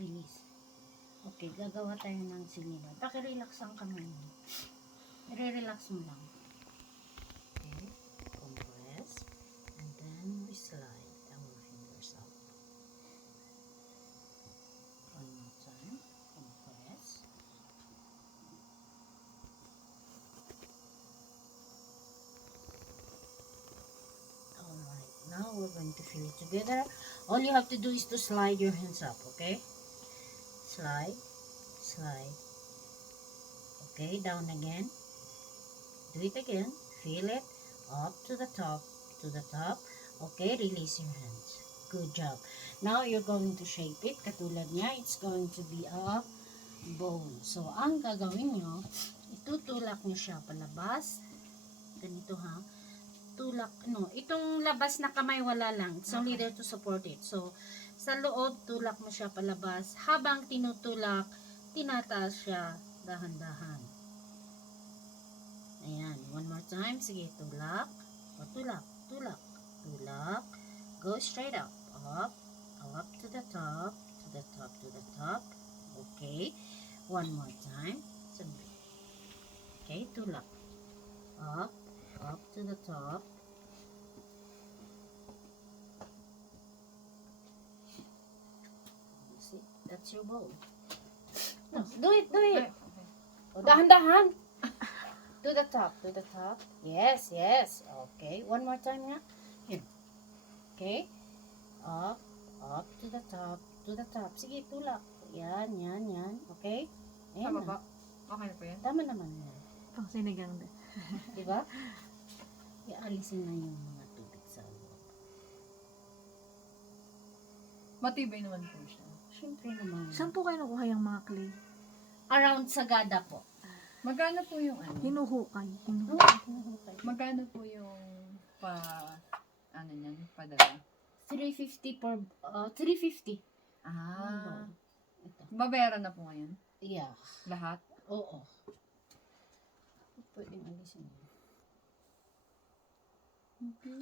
release. Okay, gagawa tayo ng silinan. Paki-relax ang kamay mo. I-relax mo lang. Okay, compress. And then we slide our fingers up. One more time. Compress. Alright, now we're going to feel it together. All you have to do is to slide your hands up, okay? Slide, slide. Okay, down again. Do it again. Feel it. Up to the top, to the top. Okay, release your hands. Good job. Now you're going to shape it. Katulad niya, it's going to be a bone. So, ang gagawin nyo, itutulak nyo siya palabas. Ganito ha. Tulak, no, itong labas na kamay wala lang. It's only there to support it. So, sa loob, tulak mo siya palabas. Habang tinutulak, tinataas siya dahan-dahan. Ayan, one more time. Sige, tulak. O, tulak, tulak, tulak. Go straight up. Up, up to the top, to the top, to the top. Okay. One more time. Sabi. Okay, tulak. Up, up to the top. See, that's your bowl. No, do it, do it. O, dahan-dahan. To the top, to the top. Yes, yes. Okay, one more time nga. Here. Okay. Up, up to the top, to the top. Sige, tulak. Yan, yan, yan. Okay? Ayan Tama na. ba? Okay na po yan? Tama naman yan. Pang sinigang din. Diba? Ialisin na yung mga tubig sa loob. Matibay naman po siya. Siyempre naman. Saan po kayo nakuha yung mga clay? Around Sagada po. Magkano po yung ano? Hinuhukay. Magkano po yung ano niyan? Padala? 350 per, 350. Ah. Ito. Babayaran na po ngayon? Yeah. Lahat? Oo. Pwedeng alisin mo. Okay.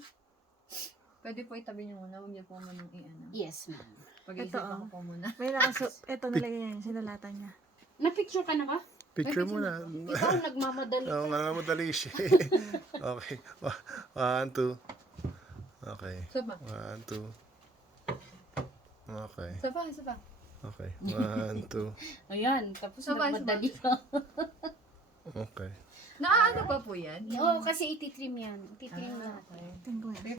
Pwede po itabi niyo muna. Huwag niyo po muna i-ano. Yes, ma'am. Pag-iisipan ko po muna. May ito nalagay niya yung sinulatan niya. Na-picture ka na ba? Picture mo na. Ikaw nagmamadali. Oo, madali siya. Okay. 1, 2. Okay. Saba. 1, 2. Okay. Saba, saba. Okay. 1, 2. Ayan, tapos Sabay, nagmadali ka. Okay. Naaano ba po yan? Oo, kasi ititrim yan. Ititrim lahat